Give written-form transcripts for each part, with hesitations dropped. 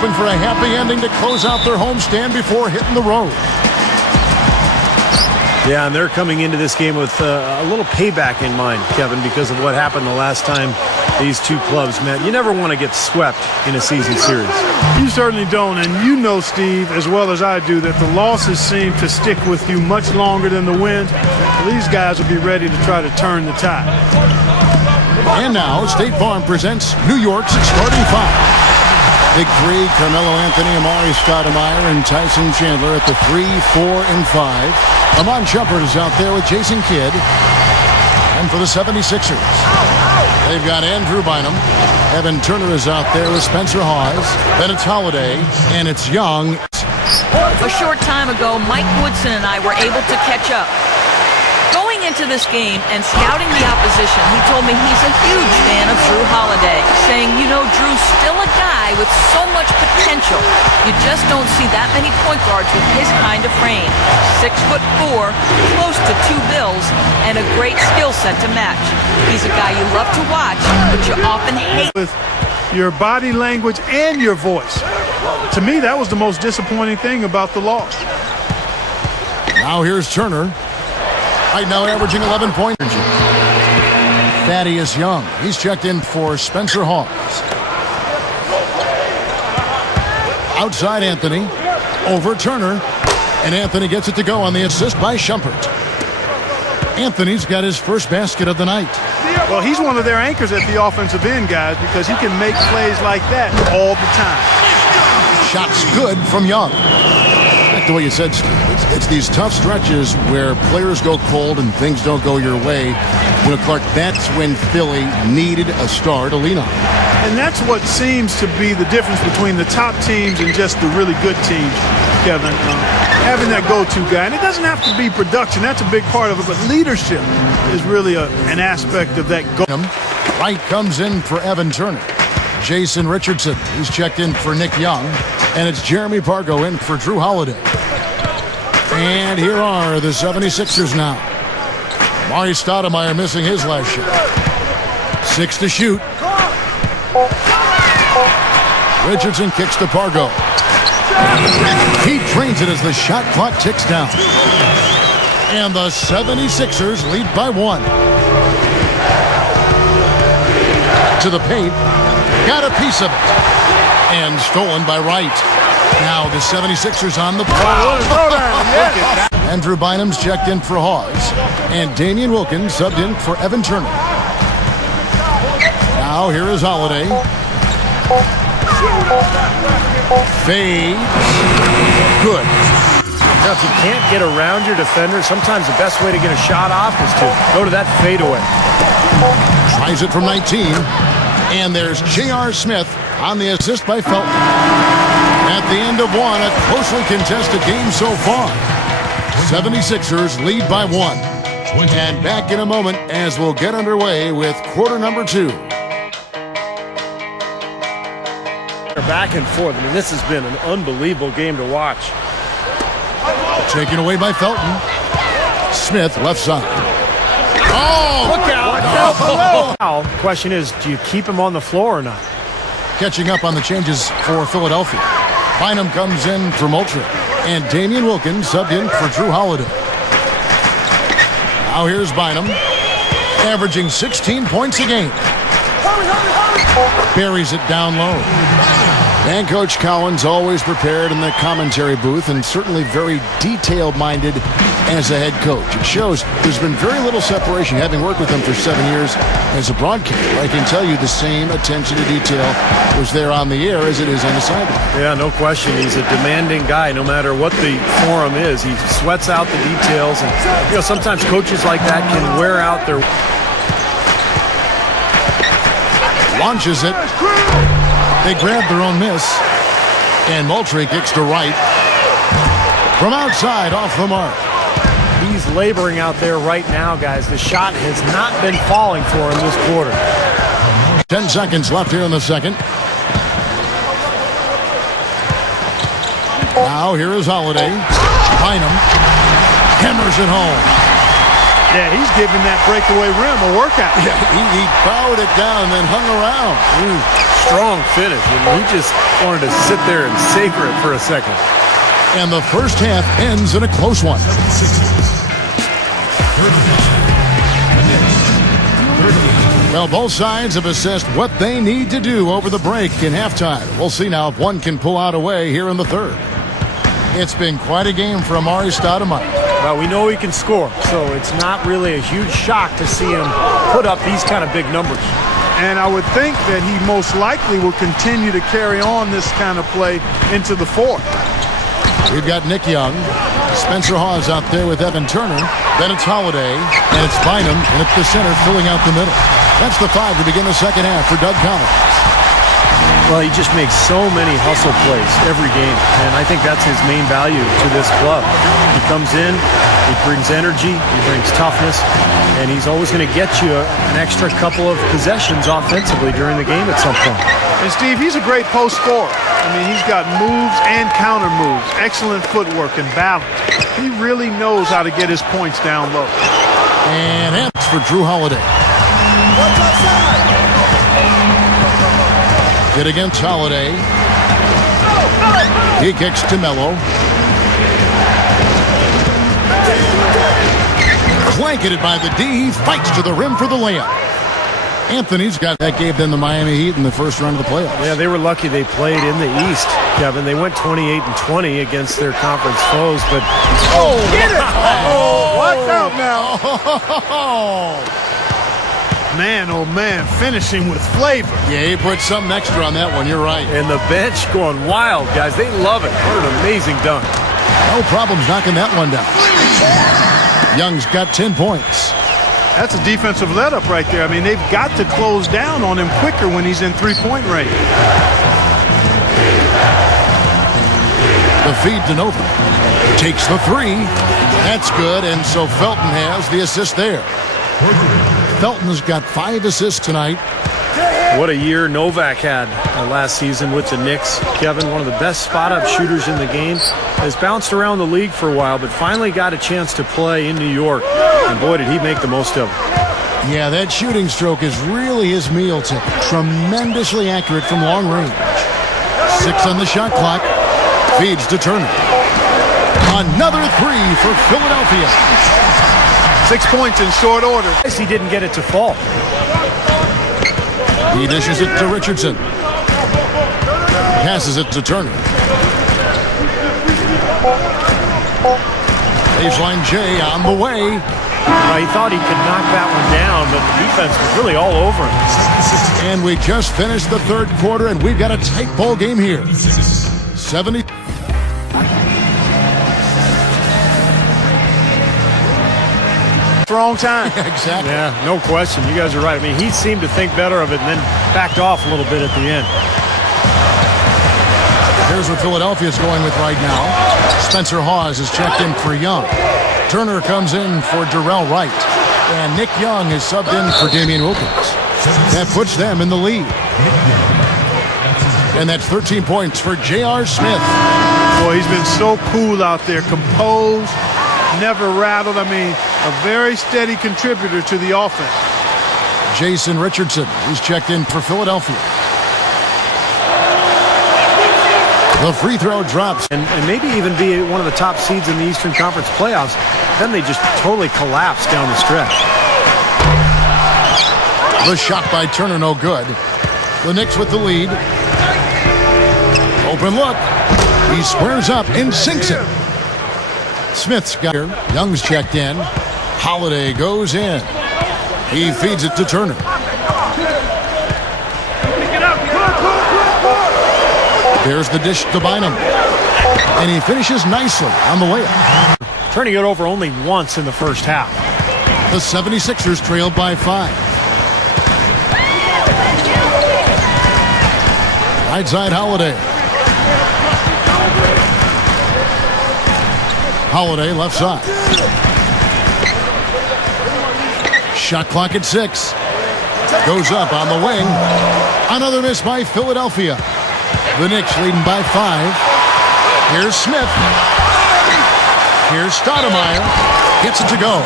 hoping for a happy ending to close out their homestand before hitting the road. Yeah, and they're coming into this game with a little payback in mind, Kevin, because of what happened the last time these two clubs met. You never want to get swept in a season series. You certainly don't, and you know, Steve, as well as I do, that the losses seem to stick with you much longer than the wins. These guys will be ready to try to turn the tide. And now, State Farm presents New York's starting five. Big three, Carmelo Anthony, Amari Stoudemire, and Tyson Chandler at the 3, 4, and 5. Amon Shumpert is out there with Jason Kidd. And for the 76ers, they've got Andrew Bynum. Evan Turner is out there with Spencer Hawes. Then it's Holiday, and it's Young. A short time ago, Mike Woodson and I were able to catch up. Going into this game and scouting the opposition, he told me he's a huge fan of Drew Holiday, saying, you know, Drew's still a guy with so much potential. You just don't see that many point guards with his kind of frame. 6'4", close to 2 bills, and a great skill set to match. He's a guy you love to watch, but you often hate. With your body language and your voice. To me, that was the most disappointing thing about the loss. Now here's Turner. Right now averaging 11 points. Thaddeus Young. He's checked in for Spencer Hawes. Outside Anthony. Over Turner. And Anthony gets it to go on the assist by Shumpert. Anthony's got his first basket of the night. Well, he's one of their anchors at the offensive end, guys, because he can make plays like that all the time. Shots good from Young. Like the way you said, Steve, it's these tough stretches where players go cold and things don't go your way. You know, Clark, that's when Philly needed a star to lean on. And that's what seems to be the difference between the top teams and just the really good teams, Kevin. Having that go-to guy. And it doesn't have to be production. That's a big part of it. But leadership is really an aspect of that go. Wright comes in for Evan Turner. Jason Richardson, he's checked in for Nick Young. And it's Jeremy Pargo in for Drew Holiday. And here are the 76ers now. Amari Stoudemire missing his last shot. 6 to shoot. Richardson kicks to Pargo. He drains it as the shot clock ticks down. And the 76ers lead by 1. To the paint. Got a piece of it. And stolen by Wright. Now the 76ers on the ball. Andrew Bynum's checked in for Hawes. And Damian Wilkins subbed in for Evan Turner. Now here is Holiday. Fades. Good. Now, if you can't get around your defender, sometimes the best way to get a shot off is to go to that fadeaway. Tries it from 19. And there's J.R. Smith on the assist by Felton. At the end of one, a closely contested game so far. 76ers lead by 1. And back in a moment as we'll get underway with quarter number 2. They're back and forth. I mean, this has been an unbelievable game to watch. Taken away by Felton. Smith left side. Oh! Look out! Oh. Question is, do you keep him on the floor or not? Catching up on the changes for Philadelphia. Bynum comes in for Moultrie. And Damian Wilkins subbed in for Drew Holiday. Now here's Bynum. Averaging 16 points a game. Buries it down low. And Coach Collins always prepared in the commentary booth and certainly very detail-minded as a head coach. It shows there's been very little separation, having worked with him for 7 years as a broadcaster. I can tell you the same attention to detail was there on the air as it is on the sideline. Yeah, no question. He's a demanding guy no matter what the forum is. He sweats out the details. And, you know, sometimes coaches like that can wear out their... Launches it. They grab their own miss. And Moultrie kicks to Wright. From outside, off the mark. He's laboring out there right now, guys. The shot has not been falling for him this quarter. 10 seconds left here in the second. Now here is Holiday. Bynum hammers it home. Yeah, he's giving that breakaway rim a workout. Yeah, he bowed it down and then hung around. strong finish. And he just wanted to sit there and savor it for a second. And the first half ends in a close one. Well, both sides have assessed what they need to do over the break in halftime. We'll see now if one can pull out away here in the third. It's been quite a game for Amari Stoudemire. Well, we know he can score, so it's not really a huge shock to see him put up these kind of big numbers. And I would think that he most likely will continue to carry on this kind of play into the fourth. We've got Nick Young, Spencer Hawes out there with Evan Turner, then it's Holiday, and it's Bynum, and at the center filling out the middle. That's the five to begin the second half for Doug Collins. Well, he just makes so many hustle plays every game, and I think that's his main value to this club. He comes in, he brings energy, he brings toughness, and he's always going to get you an extra couple of possessions offensively during the game at some point. And Steve, he's a great post scorer. I mean, he's got moves and counter moves, excellent footwork and balance. He really knows how to get his points down low. And that's for Drew Holiday. Hit against Holiday. He kicks to Melo. Blanketed by the D. He fights to the rim for the layup. Anthony's got that, gave them the Miami Heat in the first round of the playoffs. Yeah, they were lucky they played in the East, Kevin. They went 28-20 against their conference foes, but... Oh, get it! Oh, watch out now. Man, oh man, finishing with flavor. Yeah, he put something extra on that one. You're right. And the bench going wild, guys. They love it. What an amazing dunk. No problems knocking that one down. Young's got 10 points. That's a defensive let-up right there. I mean, they've got to close down on him quicker when he's in three-point range. The feed to Nova. Takes the three. That's good, and so Felton has the assist there. Felton's got 5 assists tonight. What a year Novak had last season with the Knicks. Kevin, one of the best spot-up shooters in the game. Has bounced around the league for a while, but finally got a chance to play in New York. And boy, did he make the most of it. Yeah, that shooting stroke is really his meal ticket. Tremendously accurate from long range. 6 on the shot clock. Feeds to Turner. Another three for Philadelphia. 6 points in short order. He didn't get it to fall. He dishes it to Richardson. Passes it to Turner. Baseline J on the way. He thought he could knock that one down, but the defense was really all over him. And we just finished the third quarter, and we've got a tight ball game here. 70. Wrong time. Exactly. Yeah, no question. You guys are right. I mean, he seemed to think better of it and then backed off a little bit at the end. Here's what Philadelphia's going with right now. Spencer Hawes is checked in for Young. Turner comes in for Darrell Wright. And Nick Young is subbed in for Damian Wilkins. That puts them in the lead. And that's 13 points for J.R. Smith. Boy, he's been so cool out there, composed, never rattled. I mean, a very steady contributor to the offense. Jason Richardson, he's checked in for Philadelphia. The free throw drops. And maybe even be one of the top seeds in the Eastern Conference playoffs. Then they just totally collapse down the stretch. The shot by Turner, no good. The Knicks with the lead. Open look. He squares up and sinks it. Smith's got here. Young's checked in. Holiday goes in. He feeds it to Turner. There's the dish to Bynum. And he finishes nicely on the layup. Turning it over only once in the first half. The 76ers trailed by 5. Right side Holiday. Holiday left side. Shot clock at 6. Goes up on the wing. Another miss by Philadelphia. The Knicks leading by 5. Here's Smith. Here's Stoudemire. Gets it to go.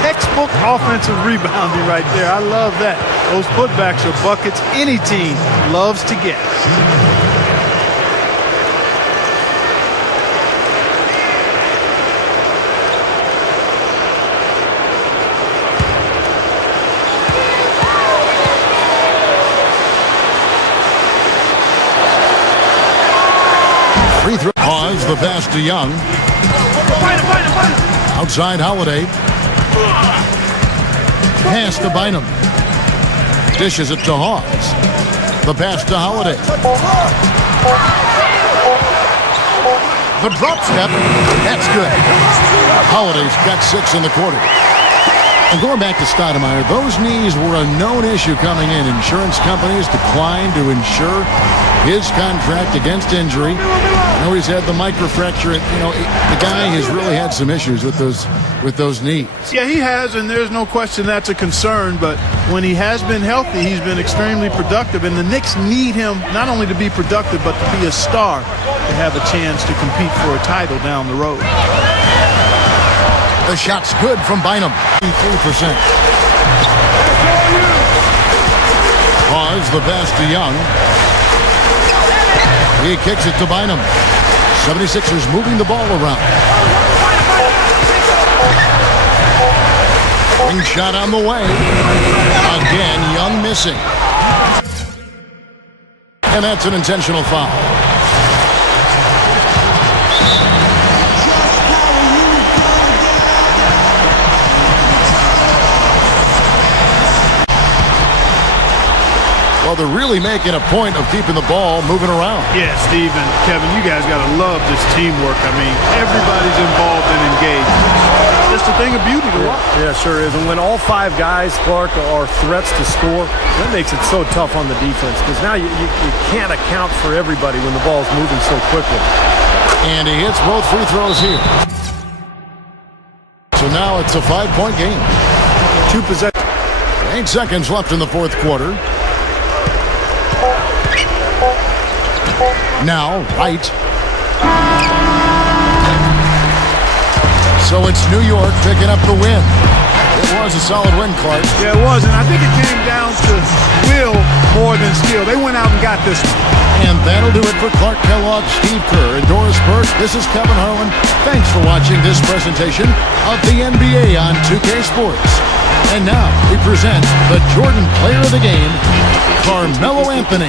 Textbook offensive rebounding right there. I love that. Those putbacks are buckets any team loves to get. Free throw. Pause the pass to Young. Outside Holiday. Pass to Bynum. Dishes it to Hawes. The pass to Holiday. The drop step. That's good. Holiday's got 6 in the quarter. And going back to Stoudemire, those knees were a known issue coming in. Insurance companies declined to insure his contract against injury. I know he's had the microfracture. The guy has really had some issues with those knees. Yeah, he has, and there's no question that's a concern. But when he has been healthy, he's been extremely productive. And the Knicks need him not only to be productive, but to be a star to have a chance to compete for a title down the road. The shot's good from Bynum. 3%. Pause the pass to Young. He kicks it to Bynum. 76ers moving the ball around. Ring shot on the way. Again, Young missing. And that's an intentional foul. Well, they're really making a point of keeping the ball moving around. Yeah, Steve and Kevin, you guys got to love this teamwork. I mean, everybody's involved and engaged. It's just a thing of beauty to watch. Yeah, sure is. And when all 5 guys, Clark, are threats to score, that makes it so tough on the defense because now you can't account for everybody when the ball's moving so quickly. And he hits both free throws here. So now it's a 5-point game. 2 possessions. 8 seconds left in the fourth quarter. Now, Wright. So it's New York picking up the win. It was a solid win, Clark. Yeah, it was, and I think it came down to will more than skill. They went out and got this one. And that'll do it for Clark Kellogg, Steve Kerr, and Doris Burke. This is Kevin Harlan. Thanks for watching this presentation of the NBA on 2K Sports. And now we present the Jordan Player of the Game, Carmelo Anthony.